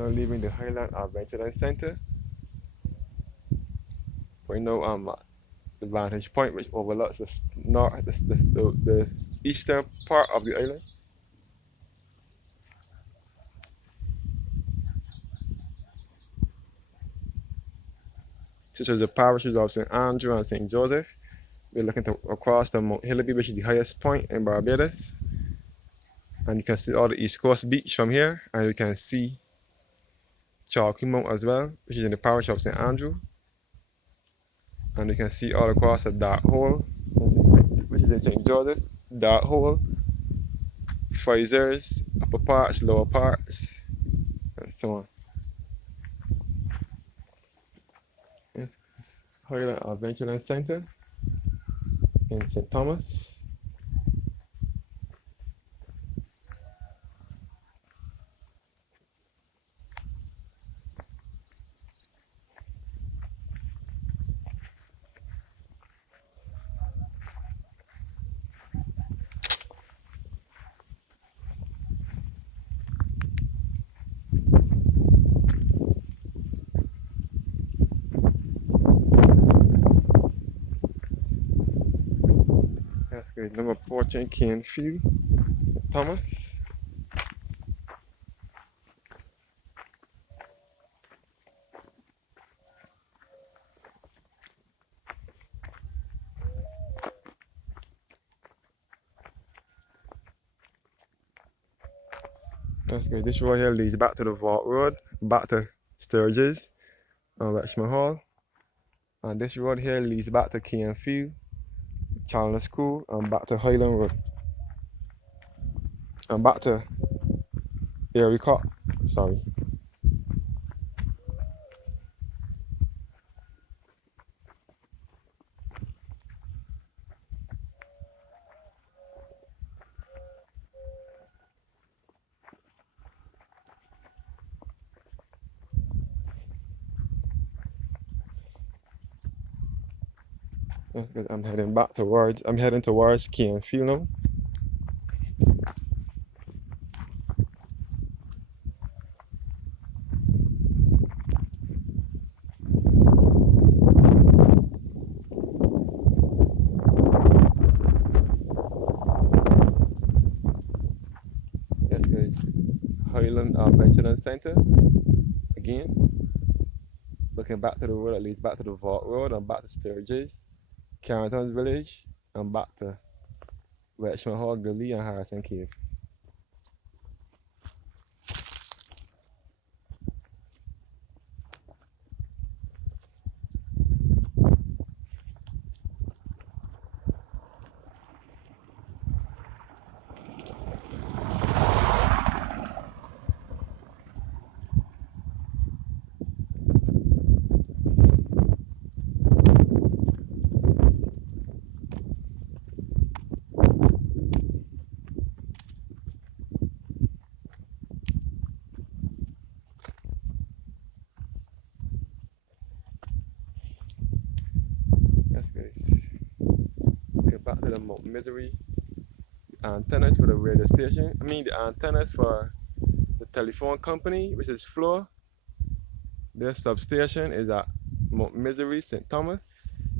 now leaving the Highland Adventure Center. We know the vantage point which overlooks the eastern part of the island. Such as the parishes of St. Andrew and St. Joseph. We're looking across the Mount Hillaby, which is the highest point in Barbados. And you can see all the East Coast beach from here. And you can see Chalky Mount as well, which is in the parish of St. Andrew. And you can see all across the Dark Hole, which is in St. Joseph, Dark Hole, Fraser's, upper parts, lower parts, and so on. Highland Adventure Center in St. Thomas. That's good. Number 14, Cane Field, St. Thomas. That's good. This road here leads back to the Vault Road, back to Sturgis and Richmond Hall. And this road here leads back to Cane Field, Chandler School, and back to Highland Road. And back to Erie Court. Sorry. That's good. I'm heading towards Cane Field now. That's good. Highland Adventure Center again. Looking back to the road that leads back to the Vault Road and back to Sturgis, Carrington Village, and back to Richmond Hall, Gully, and Harrison Cave. Yes, guys. Get back to the Mount Misery. Antennas for the radio station. The antennas for the telephone company, which is Floor. Their substation is at Mount Misery, St. Thomas.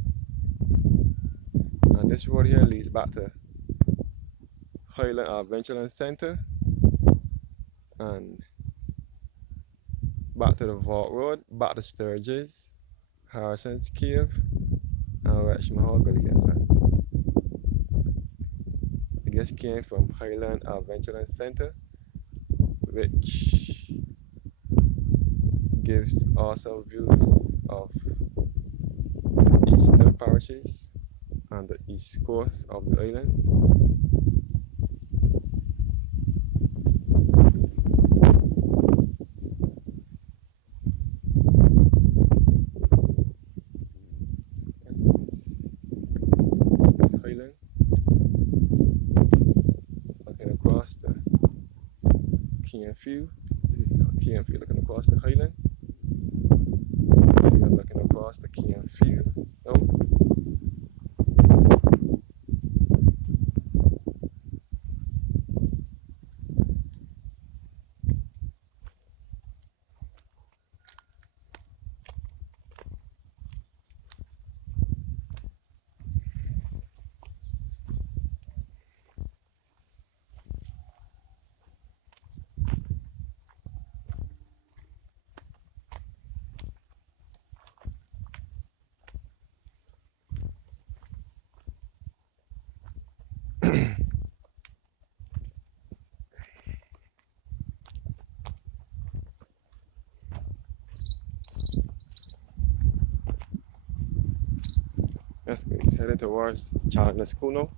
And this road here leads back to Highland Adventure Center. And back to the Vault Road, back to Sturgis, Harrison's Cave, and Richmond Hall Gully as well. I guess came from Highland Adventure Center, which gives awesome views of the eastern parishes and the east coast of the island. That's Highland. Looking across the Cane Field. This is Cane Field looking across the Highland. We're looking across the Cane Field. Oh. That's good. It's heading towards Challenger School now.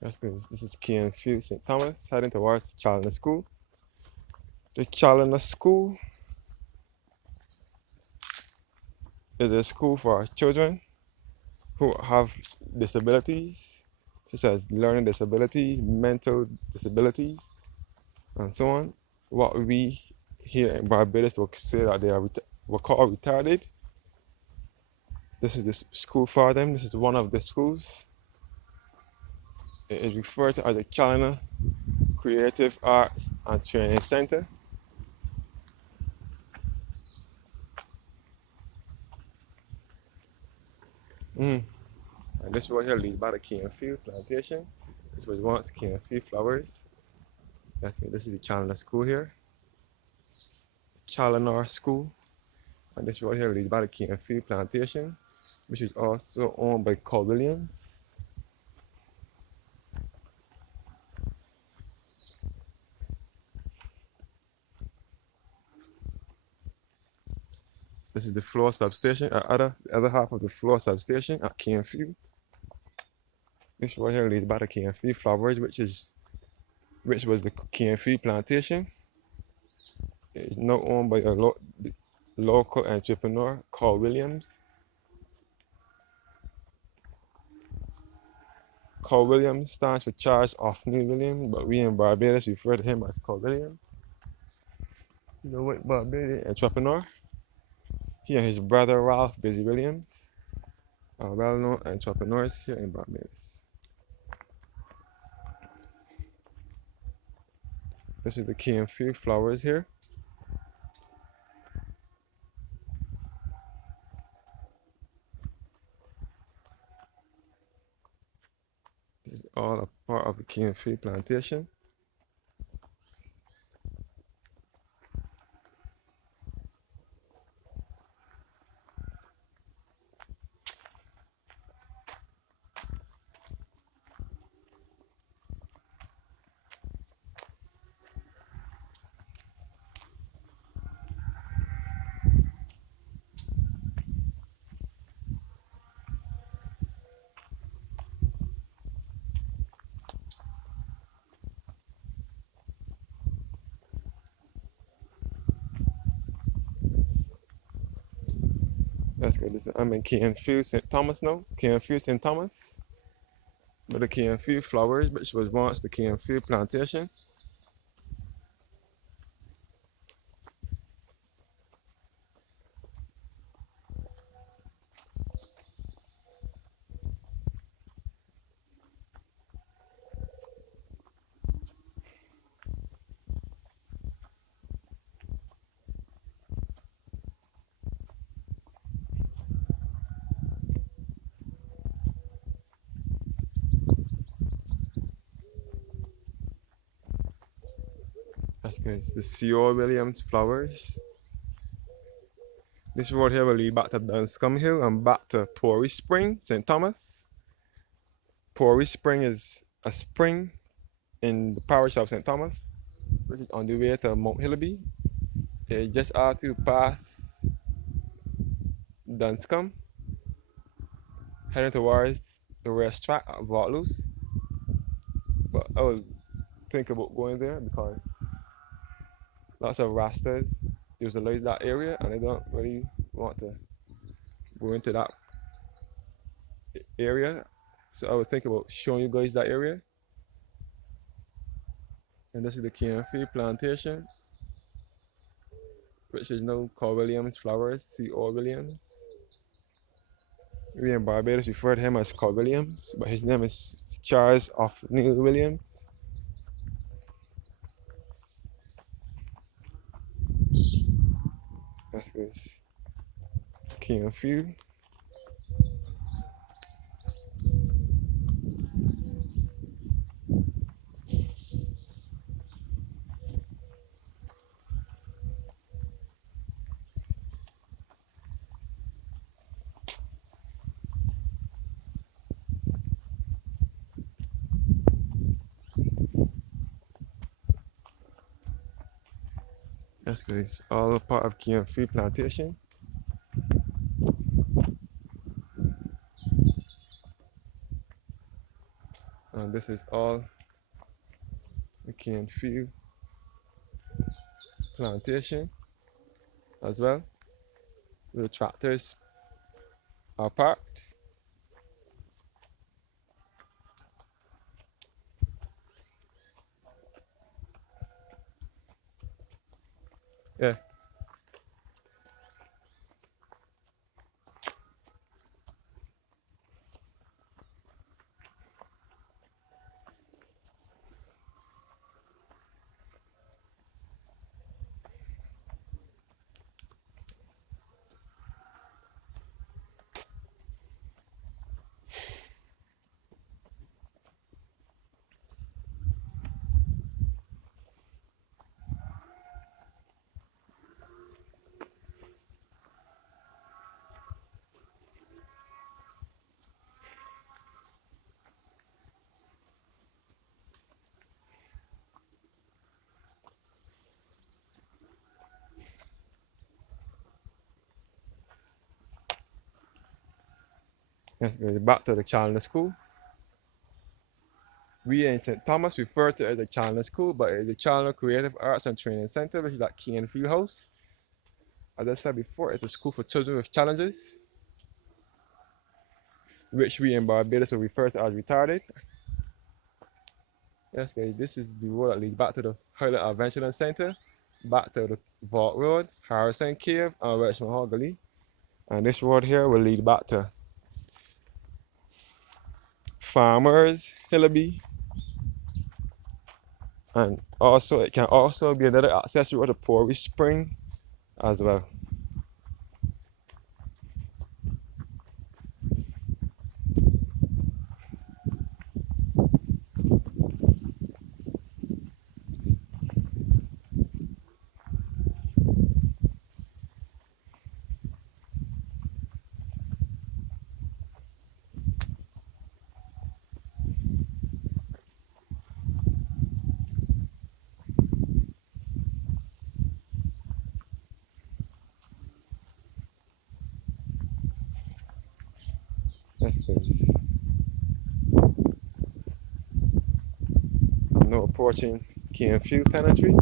That's good. This is KMFU St. Thomas heading towards Challenger School. The Challenger School is a school for children who have disabilities, such as learning disabilities, mental disabilities, and so on. What we here in Barbados will say that they are will call retarded. This is the school for them. This is one of the schools. It is referred to as the Challenger Creative Arts and Training Center. And this road here leads by the Field Plantation. This was once Field Flowers. This is the Challenger School here. Challenger School. And this road here leads by the Field Plantation, which is also owned by Carl Williams. This is the floor substation, the other half of the floor substation at Field. This road here leads by the Field Flowers, which was the Field Plantation. It is now owned by a local entrepreneur, Carl Williams. Carl Williams stands for Charles Anthony Williams, but we in Barbados refer to him as Carl Williams. You know what, Barbadian entrepreneur. He and his brother Ralph Busy Williams are well-known entrepreneurs here in Barbados. This is the KMF Flowers here. This is all a part of the KMF plantation. That's good. I'm in KMF St. Thomas now. KMF St. Thomas. With the KMF Flowers, which was once the KMF plantation. That's good. It's the C.O. Williams Flowers. This road here will lead back to Dunscombe Hill and back to Pori Spring, St. Thomas. Pori Spring is a spring in the parish of St. Thomas, which is on the way to Mount Hillaby. Just after you pass Dunscombe, heading towards the racetrack at Waterloos. But I was thinking about going there because lots of Rastas utilize that area and I don't really want to go into that area. So I would think about showing you guys that area. And this is the Canfield plantation, which is now called Williams Flowers, C.O. Williams. We in Barbados refer to him as Carl Williams, but his name is Charles of Neil Williams. That's this Canfield. That's good. It's all part of Canfield plantation. And this is all the Canfield plantation as well. The tractors are parked. Yeah. Let's go back to the Chandler School. We in St. Thomas refer to it as the Chandler School, but it's the Chandler Creative Arts and Training Center, which is at Canfield House. As I said before, it's a school for children with challenges, which we in Barbados will refer to as retarded. Yes, guys, this is the road that leads back to the Highland Adventure Center, back to the Vault Road, Harrison Cave, and Richmond Hall Gully. And this road here will lead back to Farmers, Hillaby, and also it can also be another access road to Porry Spring as well. That's this. No approaching Canfield Tenantry.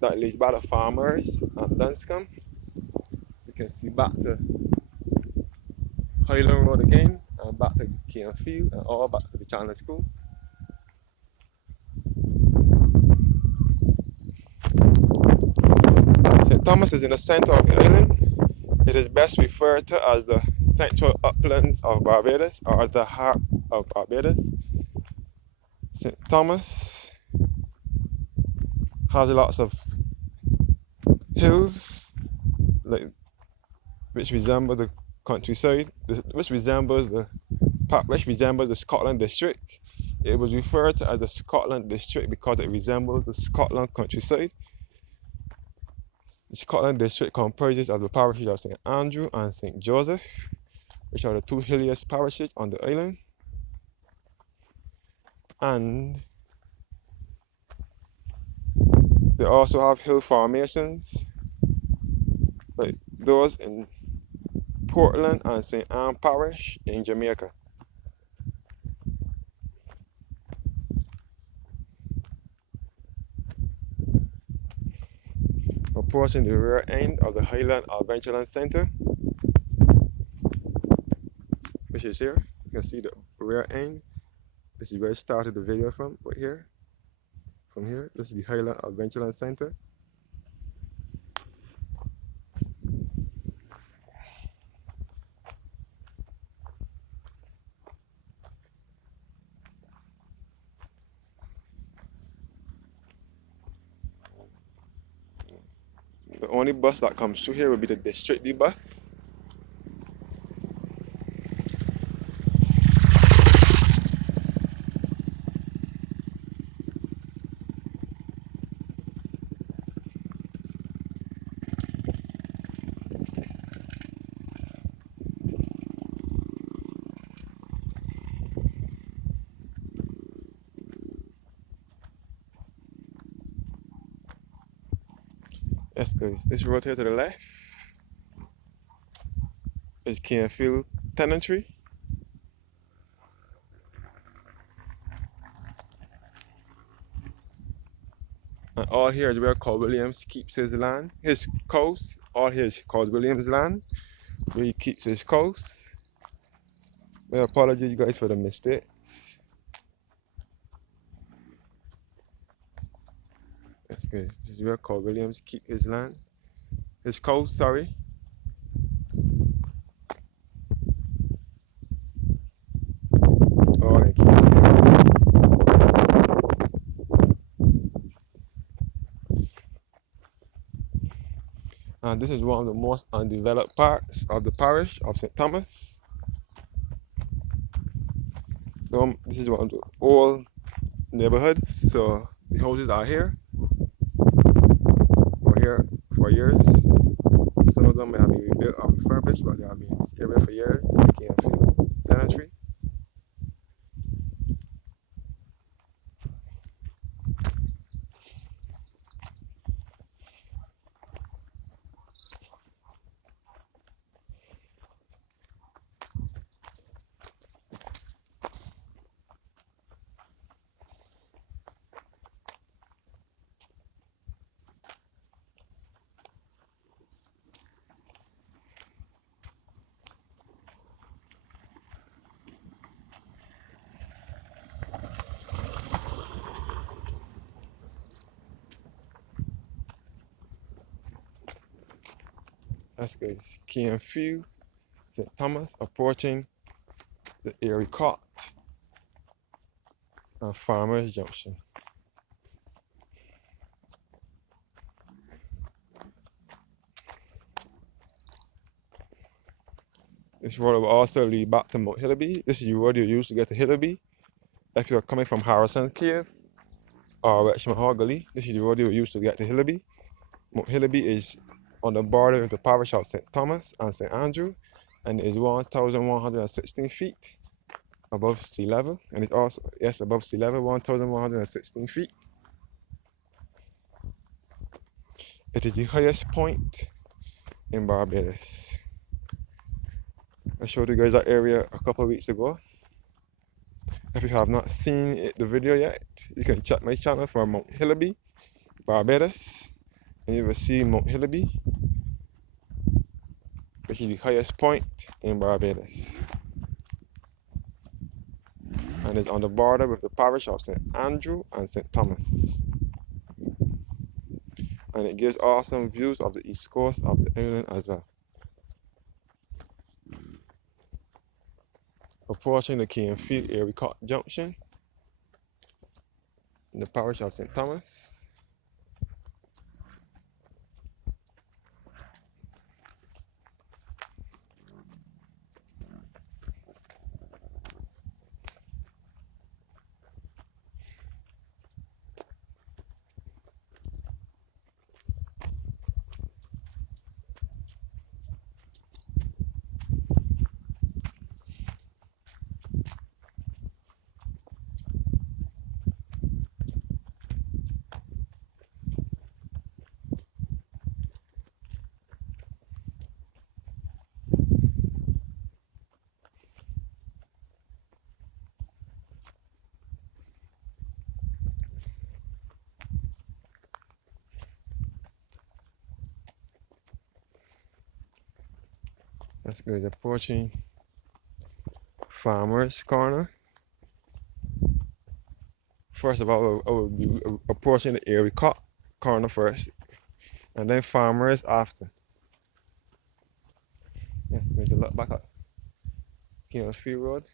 That leads back to Farmers and Dunscombe. You can see back to Highland Road again, and back to Canfield, and all back to the Chandler School. St. Thomas is in the center of the island. It is best referred to as the central uplands of Barbados, or the heart of Barbados. St. Thomas has lots of hills, which resemble the countryside, which resembles the Scotland district. It was referred to as the Scotland district because it resembles the Scotland countryside. The Scotland district comprises of the parishes of St. Andrew and St. Joseph, which are the two hilliest parishes on the island. And they also have hill formations, like those in Portland and St. Anne Parish in Jamaica. Approaching the rear end of the Highland Adventureland Center, which is here. You can see the rear end. This is where I started the video from, right here. from here. This is the Highland Adventureland Center. The only bus that comes through here will be the District D bus. Yes, guys. This road here to the left is Canfield Tenantry. And all here is where Carl Williams keeps his land, his coast. All here is Carl Williams' land, where he keeps his coast. I apologize, you guys, for the mistakes. Yes, guys. This is where Carl Williams keeps his land, his coast. Sorry. Oh, thank you. And this is one of the most undeveloped parts of the parish of St. Thomas. This is one of the old neighborhoods, so the houses are here for years. Some of them may have been rebuilt or refurbished, but they have been in this area for years. The Canfield Tenantry. That's good. Canfield, St. Thomas, approaching the Erie Court and Farmers Junction. This road will also lead back to Mount Hillaby. This is the road you use to get to Hillaby. If you're coming from Harrison Cave or Richmond Hall Gully, this is the road you use to get to Hillaby. Mount Hillaby is on the border of the parish of St. Thomas and St. Andrew, and is 1,116 feet above sea level. And it's also, yes, above sea level, 1,116 feet. It is the highest point in Barbados. I showed you guys that area a couple of weeks ago. If you have not seen the video yet, you can check my channel for Mount Hillaby, Barbados, and you will see Mount Hillaby, which is the highest point in Barbados. And it's on the border with the parish of St. Andrew and St. Thomas. And it gives awesome views of the east coast of the island as well. Approaching the Canfield Erie Court Junction in the parish of St. Thomas. Let's go approaching Farmers Corner. First of all, I will be approaching the Erie corner first, and then Farmers after. Yes, there's a lot back up. King of Free Road.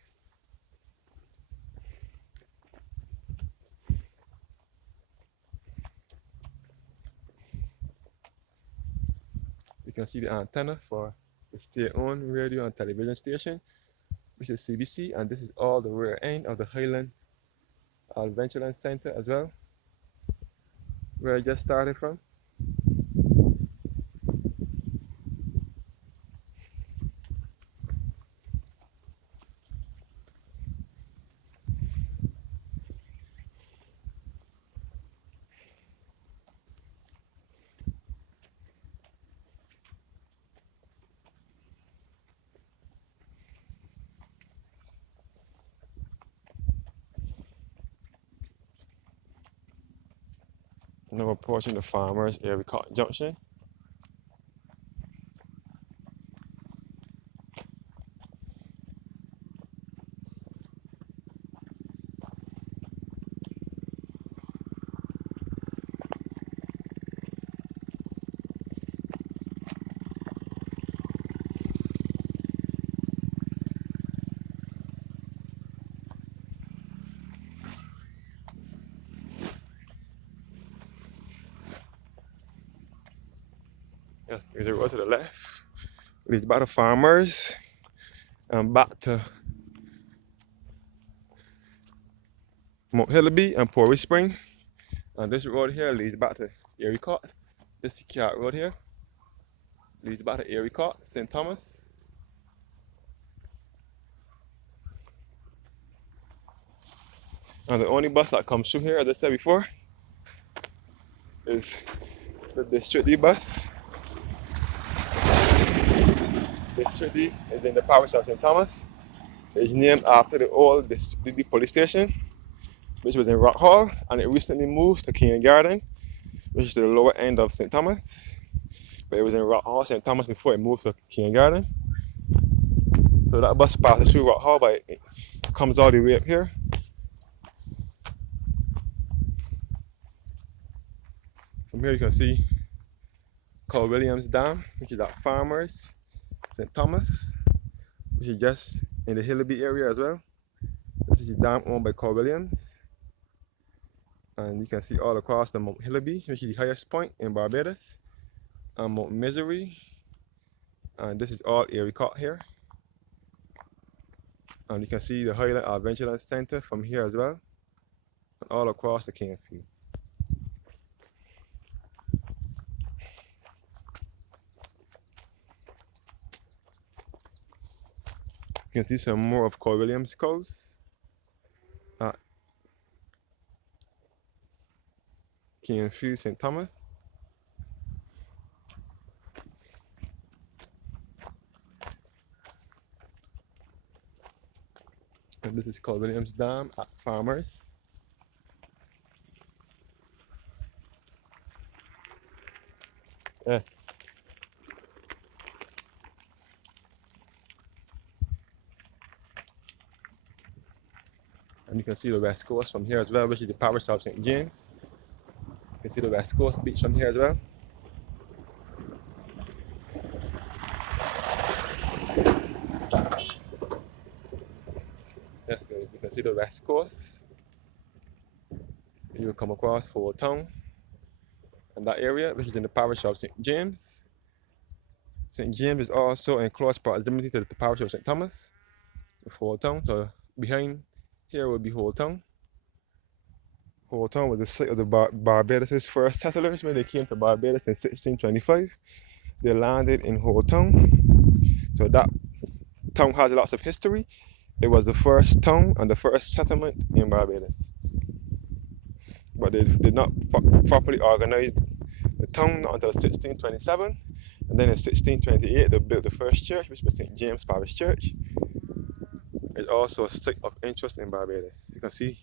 You can see the antenna for the state-owned radio and television station, which is CBC, and this is all the rear end of the Highland Adventureland Center as well, where I just started from. Now approaching the Farmers Erie Junction. Yes, there's a road to the left. Leads by the Farmers and back to Mount Hillaby and Porry Spring. And this road here leads back to Erie Court. This Cat road here leads back to Erie Court, St. Thomas. And the only bus that comes through here, as I said before, is the District D bus. District D is in the parish of St. Thomas. It's named after the old District D police station, which was in Rock Hall, and it recently moved to King Garden, which is the lower end of St. Thomas. But it was in Rock Hall, St. Thomas, before it moved to King Garden. So that bus passes through Rock Hall, but it comes all the way up here. From here you can see Carl Williams Dam, which is at Farmers, St. Thomas, which is just in the Hillaby area as well. This is a dam owned by Carl Williams. And you can see all across the Mount Hillaby, which is the highest point in Barbados, and Mount Misery. And this is all Erie Court here. And you can see the Highland Adventureland Center from here as well, and all across the Kingfield. You can see some more of Carl Williams coast at Kingfield, St. Thomas. And this is Carl Williams Dam at Farmers. Yeah. And you can see the West Coast from here as well, which is the parish of St. James. You can see the West Coast beach from here as well. Yes, guys, you can see the West Coast. You will come across Whole Town and that area, which is in the parish of St. James. St. James is also in close proximity to the parish of St. Thomas, with Whole Town. So behind here will be Whole Town. Whole Town was the site of the Barbados' first settlers when they came to Barbados in 1625. They landed in Whole Town. So that town has lots of history. It was the first town and the first settlement in Barbados. But they did not properly organize the town until 1627. And then in 1628, they built the first church, which was St. James Parish Church. It's also a site of interest in Barbados. You can see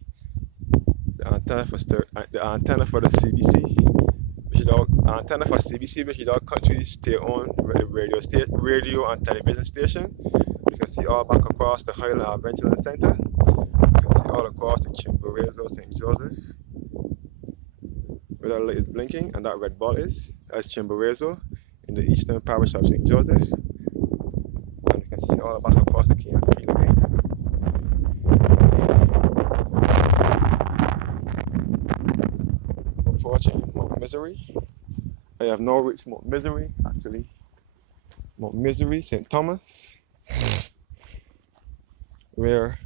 the antenna for the CBC, which is all antenna for CBC, which is our country's state-owned radio and television station. You can see all back across the Highland Adventureland Center. You can see all across the Chimborazo, St. Joseph. Where that light is blinking and that red ball is, that's Chimborazo in the eastern parish of St. Joseph. And you can see all back across the King and Queen again. Approaching Mount Misery. I have now reached Mount Misery, actually. Mount Misery, St. Thomas, where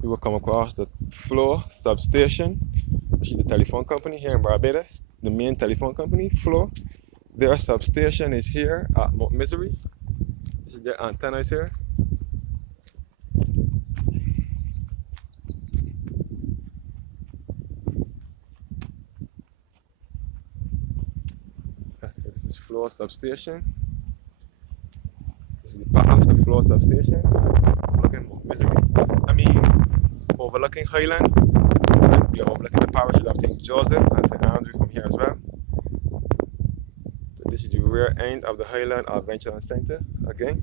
we will come across the Floor substation, which is the telephone company here in Barbados, the main telephone company, Floor. Their substation is here at Mount Misery. This is their antennas here. This is Floor substation. This is the part of the Floor substation. Looking Mount Misery. Overlooking Highland. And we are overlooking the parishes of St. Joseph and St. Andrew from here as well. So this is the rear end of the Highland Adventure Center again.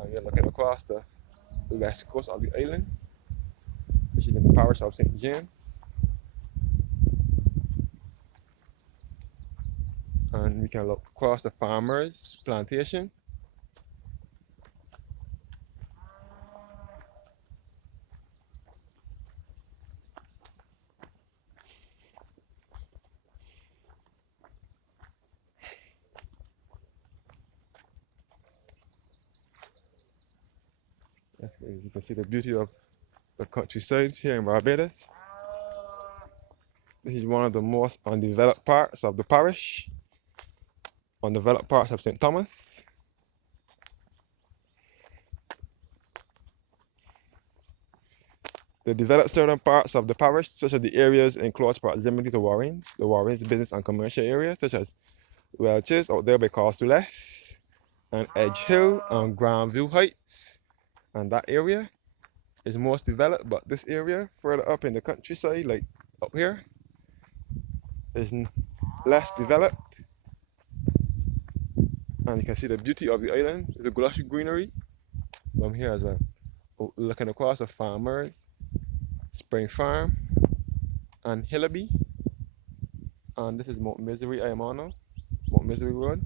And we are looking across the west coast of the island, which is in the parish of St. James. And we can look across the farmers' plantation. Yes, you can see the beauty of the countryside here in Barbados. This is one of the most undeveloped parts of the parish, undeveloped parts of St. Thomas. They developed certain parts of the parish, such as the areas in close proximity to Warren's, the Warren's business and commercial areas, such as Welch's out there by Castells, and Edge Hill and Grandview Heights. And that area is most developed, but this area further up in the countryside, like up here, is less developed. And you can see the beauty of the island. It's a lush greenery from here as well. Looking across the farmers, Spring Farm, and Hillaby. And this is Mount Misery I am on now, Mount Misery Road.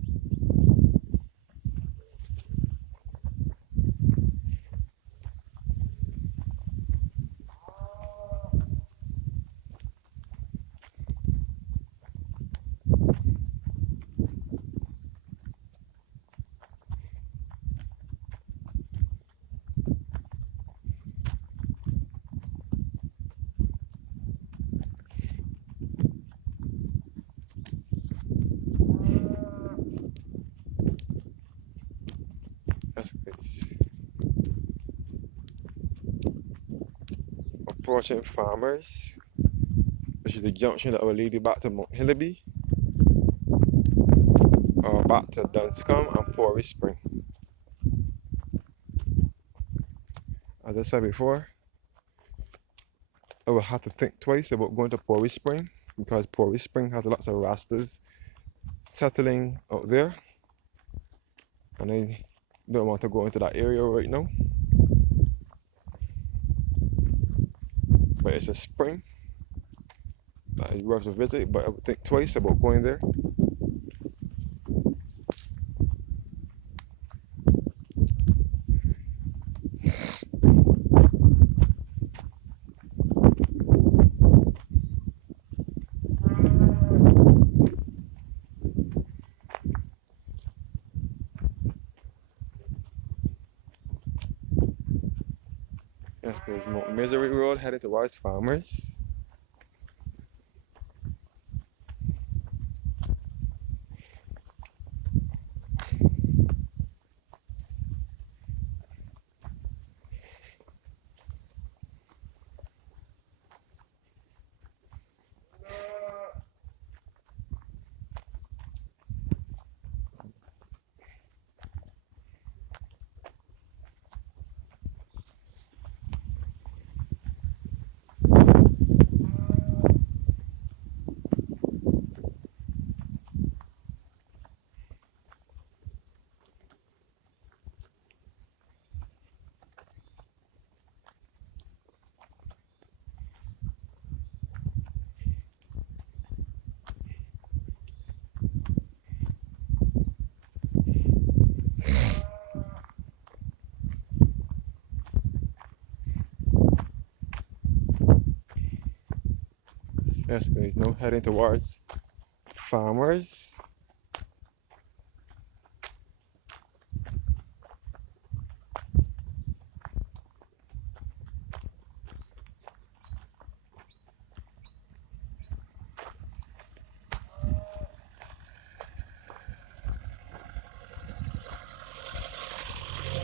It's approaching farmers, which is the junction that will lead you back to Mount Hillaby or back to Dunscombe and Porry Spring. As I said before, I will have to think twice about going to Porry Spring because Porry Spring has lots of rastas settling out there, and I don't want to go into that area right now. But it's a spring that is worth a visit, but I would think twice about going there. Yes, there's Mount Misery Road headed towards farmers. Yes, guys, now heading towards Farmers.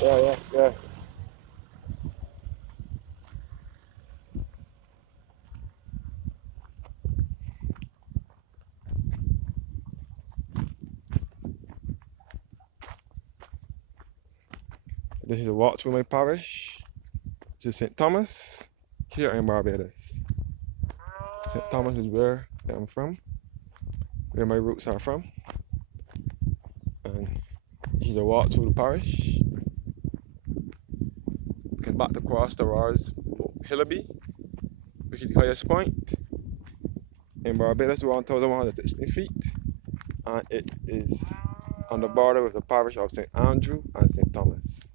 Yeah, yeah, yeah. This is a walk through my parish to St. Thomas here in Barbados. St. Thomas is where I'm from, where my roots are from. And this is a walk through the parish. You can back across towards Hillaby, which is the highest point in Barbados, 1,116 feet. And it is on the border with the parish of St. Andrew and St. Thomas.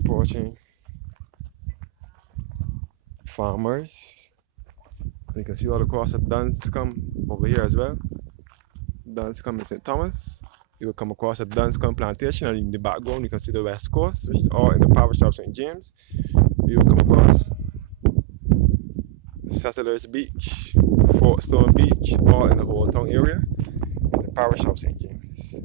Approaching Farmers. And you can see all across the Dunscombe over here as well. Dunscombe in St. Thomas. You will come across a Dunscombe plantation, and in the background you can see the West Coast, which is all in the parish of St. James. You will come across Settlers Beach, Fort Stone Beach, all in the whole town area, in the parish of St. James.